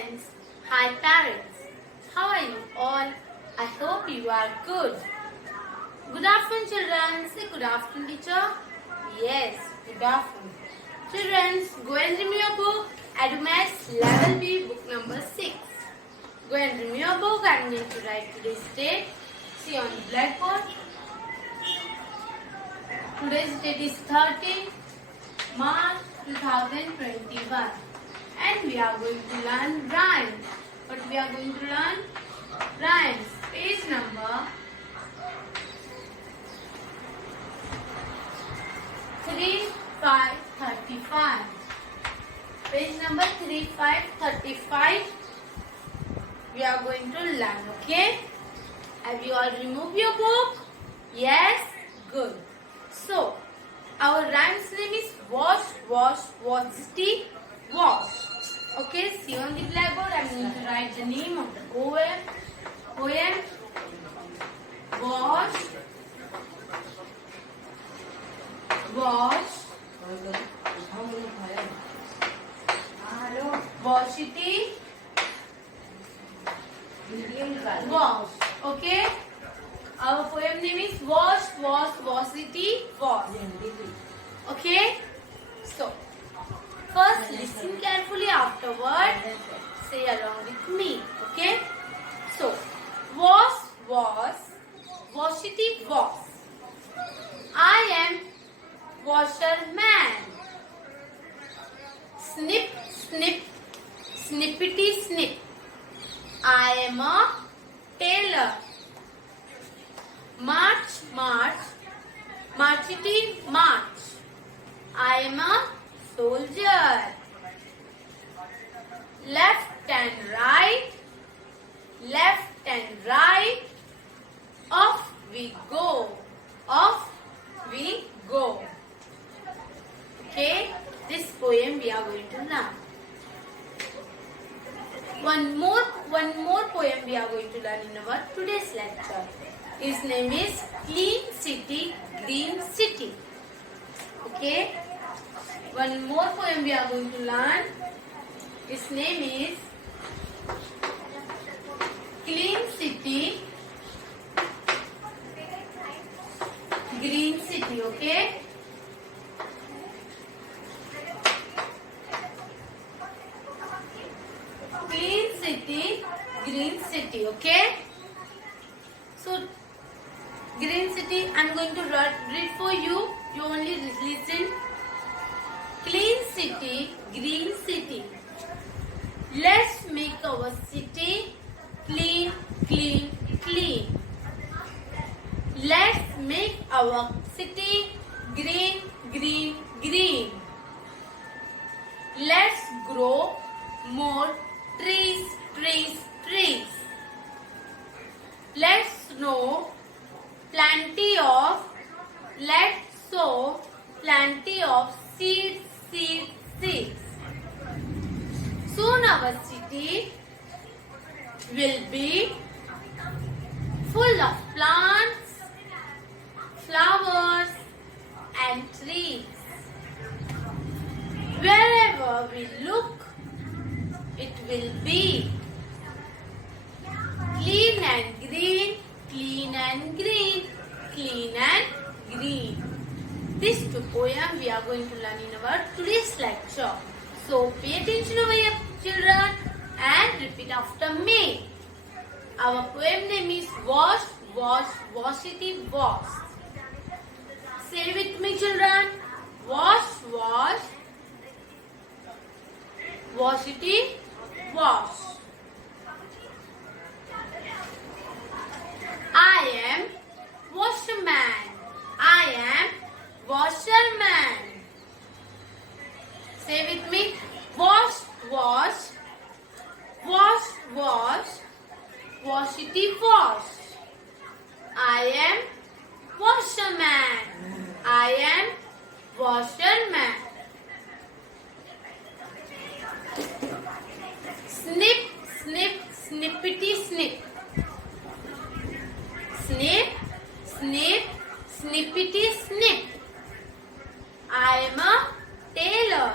friends. Hi parents. How are you all? I hope you are good. Good afternoon children. Say good afternoon teacher. Yes, good afternoon. Children, go and renew your book. EduMaths Level B book number 6. Go and renew your book. I am going to write today's date. See on the blackboard. Today's date is 13th March 2021. And we are going to learn rhymes. But we are going to learn rhymes. Page number 3535. Page number 3535. We are going to learn. Okay? Have you all removed your book? Yes? Good. So, our rhyme's name is wash, wash, washy, wash. Okay, see on the blackboard, I'm going to write the name of the poem. Wash, wash, washity, wash. Okay, our poem name is wash, wash, washity, wash. Okay, so first listen carefully, afterward say along with me. Okay, so wash, wash, washity, wash. I am washerman. Snip, snip, snippety, snip. I am a tailor. March, march, marchity, march. I am a soldier. Left and right, off we go, off we go. Okay, this poem we are going to learn. One more poem we are going to learn in our today's lecture. His name is Clean City, Green City. Okay, one more poem we are going to learn. His name is Clean City, Green City. Okay. Clean City, Green City. Okay. So, Green City, I am going to read for you. You only listen. Clean city, green city. Let's make our city clean, clean, clean. Let's make our city green, green, green. Let's grow more trees, trees, trees. Let's sow plenty of seeds, seeds, seeds. Soon our city will be full of plants, flowers and trees. Wherever we look, it will be clean and green, clean and green, clean and green. These two poems we are going to learn in our today's lecture. So pay attention over here children and repeat after me. Our poem name is Wash, Wash, Washity, Wash. Say with me children. Wash, wash, washity, wash. I am washerman. I am washerman. Say with me. Wash, wash, wash, wash, washity, wash. I am washerman. I am washerman. Snip, snip, snippety, snip. Snip, snip, snippety, snip. I am a tailor.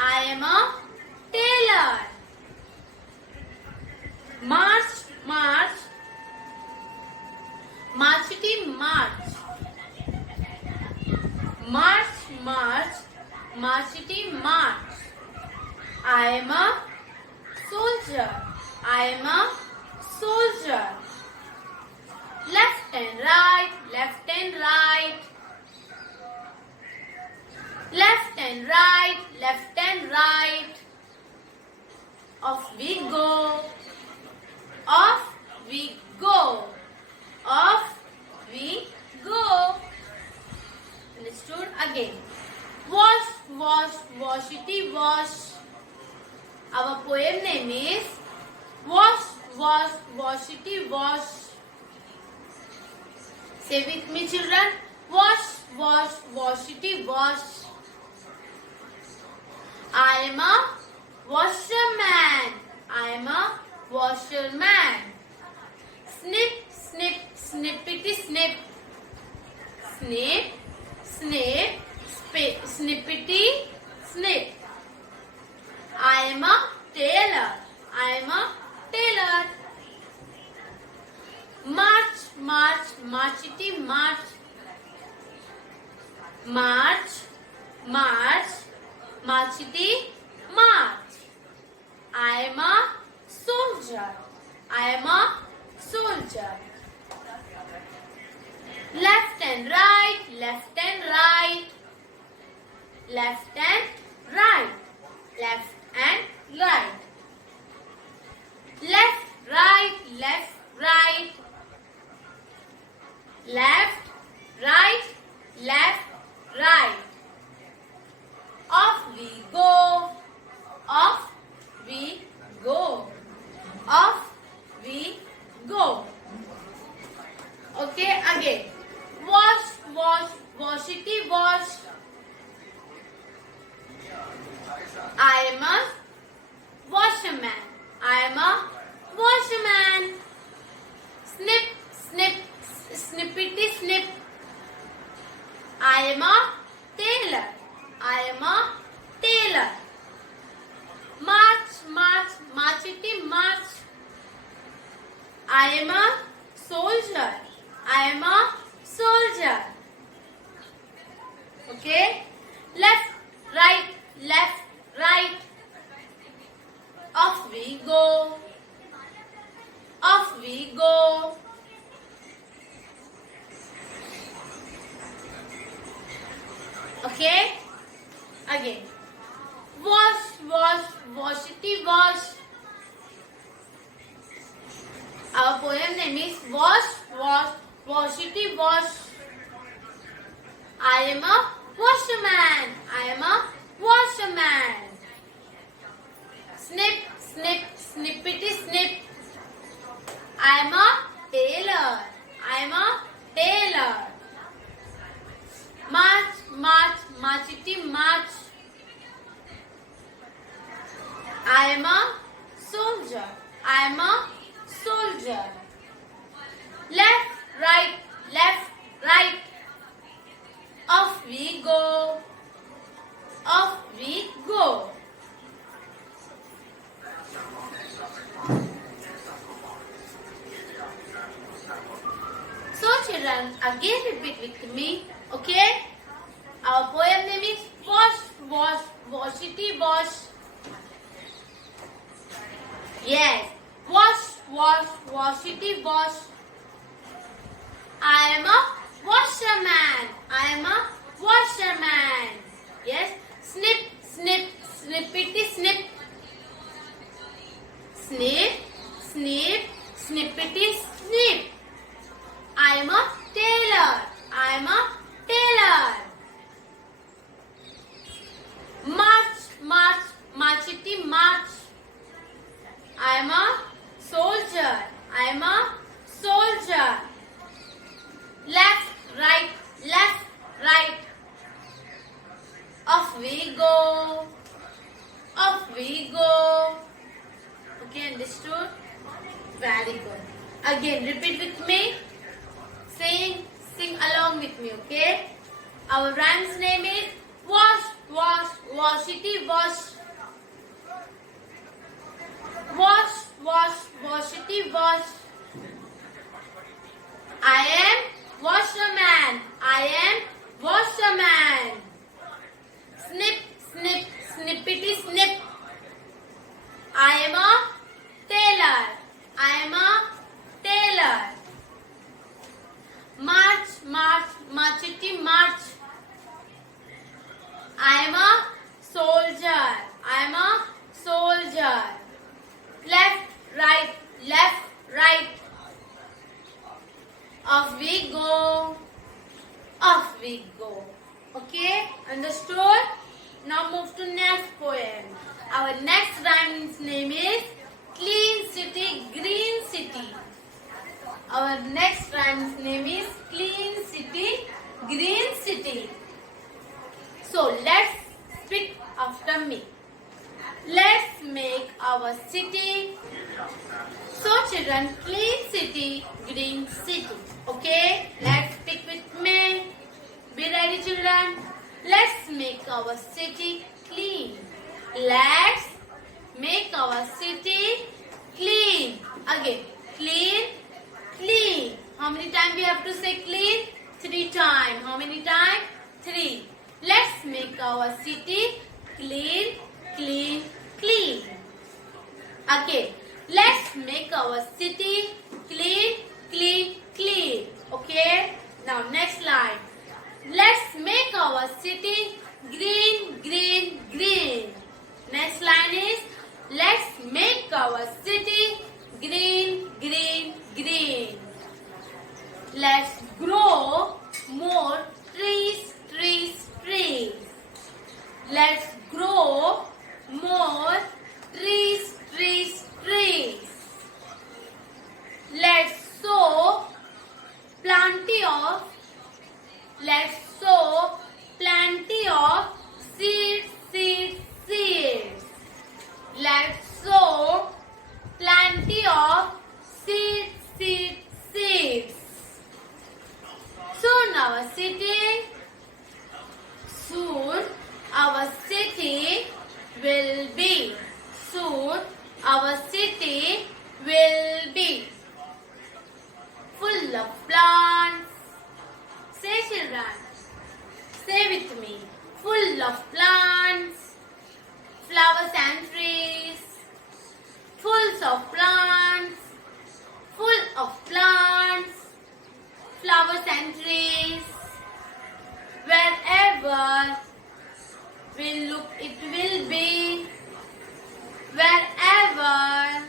I am a tailor. am a soldier. I am a soldier. Left and right, left and right. Left and right, left and right. Off we go. Off we go. Off we go. Understood? Again. Wash, wash, washity, wash. Our poem name is Wash, wash, washity, wash. Say with me, children. Wash, wash, washity, wash. I am a washerman. I am a washerman. Snip, snip, snippity, snip. Snip, snip, snippity, snip. I am a tailor. I am a tailor. March, march, marchity, march. March, march, marchity, march. I am a soldier. I am a soldier. Left and right, left and right. Left and right. Left and right. Left, right, left, right. Left, right, left, right. Off we go. Off we go. Off we go. Okay, again. Wash, wash, washity, wash. I am a washerman. I am a washerman. Snip, snip, snippity, snip. I am a tailor. I am a tailor. March, march, marchity, march. I am a soldier. I am a soldier. Okay? Left, right, left, right. Off we go. Off we go. Okay? Again. Wash, wash, washity, wash. Our poem name is Wash, wash, washity, wash. I am a washerman. I am a washerman. Snip, snip, snippity, snip. I am a tailor. I am a tailor. March, march, marchity, march. I am a soldier. I am a soldier. Left, right, left, right. Off we go. Off we go. So children, again repeat with me. Okay? Our poem name is Wash, wash, washity, wash. Yes. Wash, wash, washity, wash. I am a washerman. I am a washerman. Yes. Snip, snip, snippity, snip. Snip, snip, snippity, snip. I am a tailor. I am a tailor. March, march, marchity, march. I am a soldier. I am a soldier. Left, right, left, right. Off we go. Off we go. Okay, understood? Very good. Again, repeat with me. Sing along with me, okay? Our rhyme's name is Wash, wash, washity, wash. Wash, wash, washity, wash. I am washerman. I am washerman. Snip, snip, snippity, snip. I am a tailor. I am a tailor. March, march, marchetti, march. I am a soldier. I am a soldier. Left, right, left, right. Off we go. Off we go. Okay, understood? Now move to next poem. Our next rhyme's name is Clean City, Green City. Our next rhyme's name is Clean City, Green City. So let's speak after me. Let's make our city. So children, clean city, green city. Okay, let's speak with me. Be ready children. Let's make our city clean. Let's make our city clean. Again, clean, clean. How many times we have to say clean? 3 times. How many times? 3. Let's make our city clean, clean, clean. Okay, let's make our city clean, clean, clean. Okay, now next line. Let's make our city green, green, green. Next line is let's make our city green, green, green. Let's grow more trees, trees, trees. Let's grow more trees, trees, trees. Let's sow plenty of seeds, seeds, seeds. Let's sow plenty of seeds, seeds, seeds. Soon our city will be. Soon our city will be full of plants. Say children, say with me. Full of plants, flowers and trees. Full of plants, full of plants, flowers and trees. Wherever we look, it will be. Wherever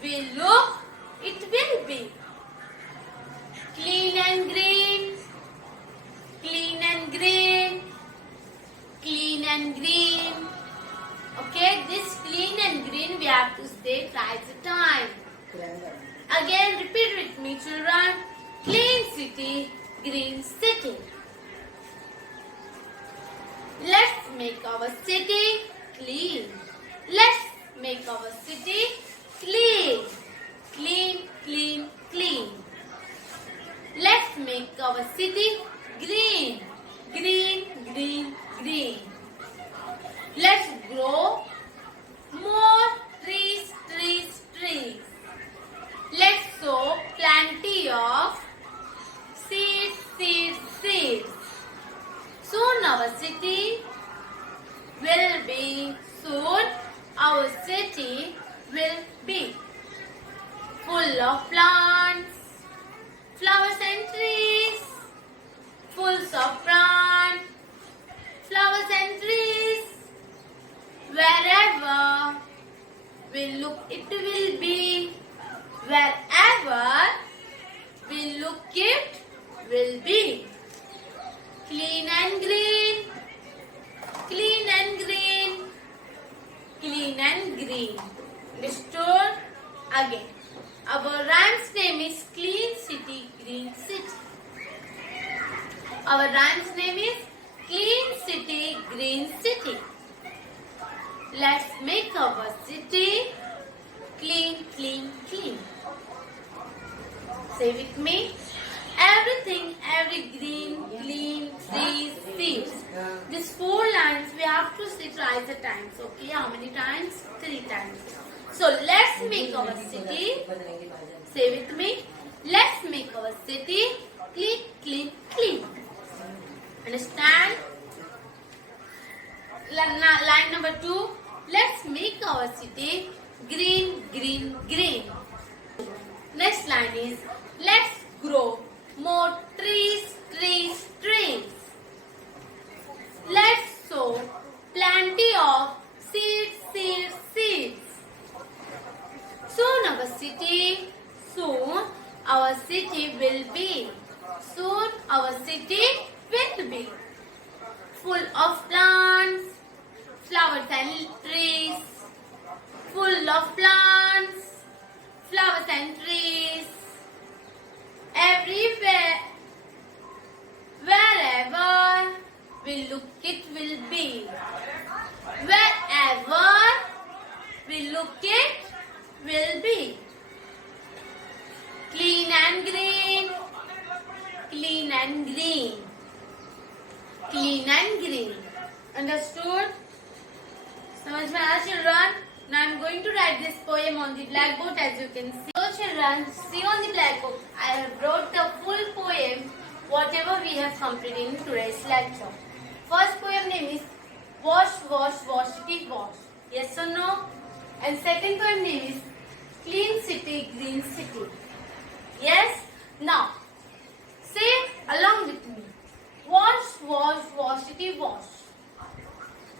we look, it will be. Clean and green, clean and green, clean and green. Okay, this clean and green we have to say twice a time. Again, repeat with me, children. Clean city, green city. Let's make our city clean. Let's make our city clean. Clean, clean, clean. Let's make our city green. Green, green, green. Let's grow more trees, trees, trees. Let's sow plenty of seeds, seeds, seeds. Soon our city will be. Soon our city will be full of plants, flowers and trees. Full of plants, flowers and trees. Wherever we look, it will be. Wherever we look, it will be. Clean and green, clean and green, clean and green. Understood? Again, our rhyme's name is Clean City, Green City. Our rhyme's name is Clean City, Green City. Let's make our city clean, clean, clean. Say with me. Everything, every green, clean, trees, seeds. These 4 lines we have to say twice a time. Okay, how many times? 3 times. So let's make our city. Say with me. Let's make our city clean, clean, clean. Understand? Line number 2. Let's make our city green, green, green. Next line is let's grow more trees, trees, trees. Let's sow plenty of seeds, seeds, seeds. Soon our city will be. Soon our city will be full of plants, flowers and trees. Full of plants, flowers and trees. Everywhere, wherever we look it will be. Wherever we look it will be. Clean and green, clean and green, clean and green. Understood? समझ में आया children? Now I am going to write this poem on the blackboard as you can see. So children, see on the blackboard. I have wrote the full poem, whatever we have completed in today's lecture. First poem name is Wash, Wash, Washity, Wash. Yes or no? And second poem name is Clean City, Green City. Yes? Now, say along with me. Wash, wash, washity, wash.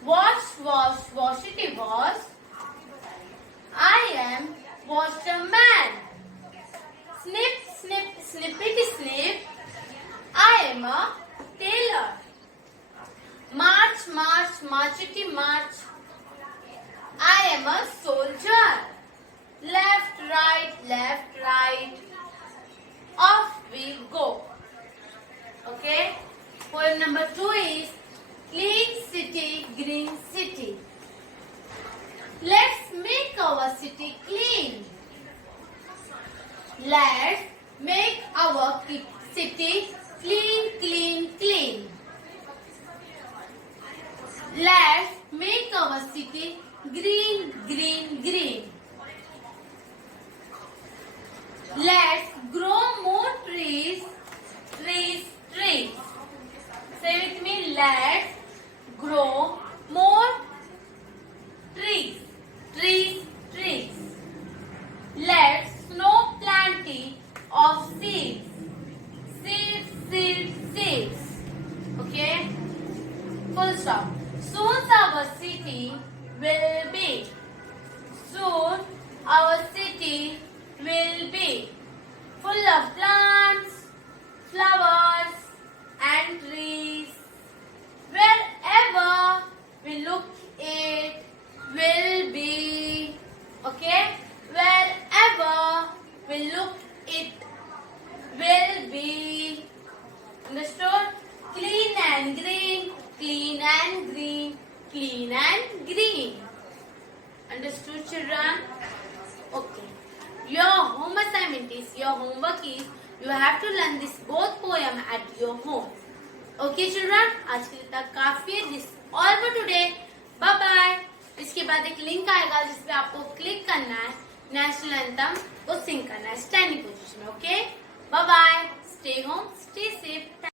Wash, wash, washity, wash. I am washer man. Snip, snip, snippity, snip. I am a tailor. March, march, marchity, march. I am a soldier. Left, right. Off we go. Okay. Poem number 2 is Clean City, Green City. Let's make our city clean. Let's make our city clean, clean, clean. Let's make our city green, green, green. Let's grow more trees, trees, trees. Say with me, let's grow more trees, trees, trees. Let's sow plenty of seeds, seeds, seeds, seeds. Okay? Full stop. Soon our city will be. Soon our city will be full of plants, flowers and trees. Wherever we look it will be. Okay? Wherever we look it will be. Understood? Clean and green, clean and green, clean and green. Understood children? Okay. Your home assignment is, your homework is, you have to learn this both poem at your home. Okay children? आज के लिए तक काफी है. This all for today. Bye bye. इसके बाद एक link आएगा जिसपे आपको क्लिक करना है, नेशनल एंथम को सिंग करना है स्टैंडिंग पोजीशन में. Okay? Bye bye. Stay home, stay safe.